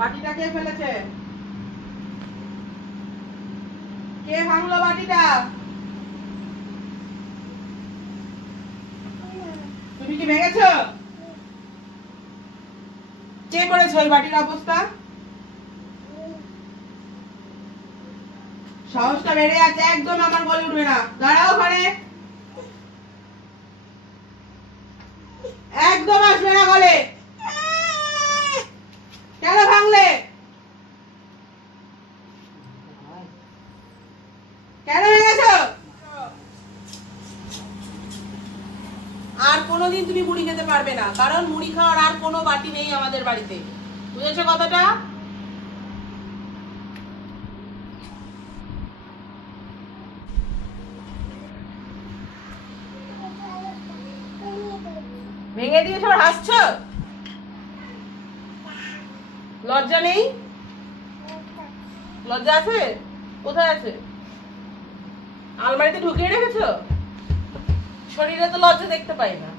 বাটিটা কে ফেলেছে? কে ভাঙলো বাটিটা? তুমি কি ভেঙেছো? কে করেছে ওই বাটির অবস্থা? সাহসটা বেড়ে আছে, একদম আমার বলে উঠবে না। দাঁড়াও ঘরে, একদম আসবে না বলে। কেন ভাঙলে? কেন ভেঙেছো? আর কোনোদিন তুমি মুড়ি খেতে পারবে না, কারণ মুড়ি খাওয়ার আর কোনো বাটি নেই আমাদের বাড়িতে। বুঝেছো কথাটা? ভেঙে দিয়েছো আর হাসছো? লজ্জা নেই? লজ্জা আছে? কোথায় আছে? আলমারিতে ঢুকিয়ে রেখেছো? শরীরে তো লজ্জা দেখতে পাই না।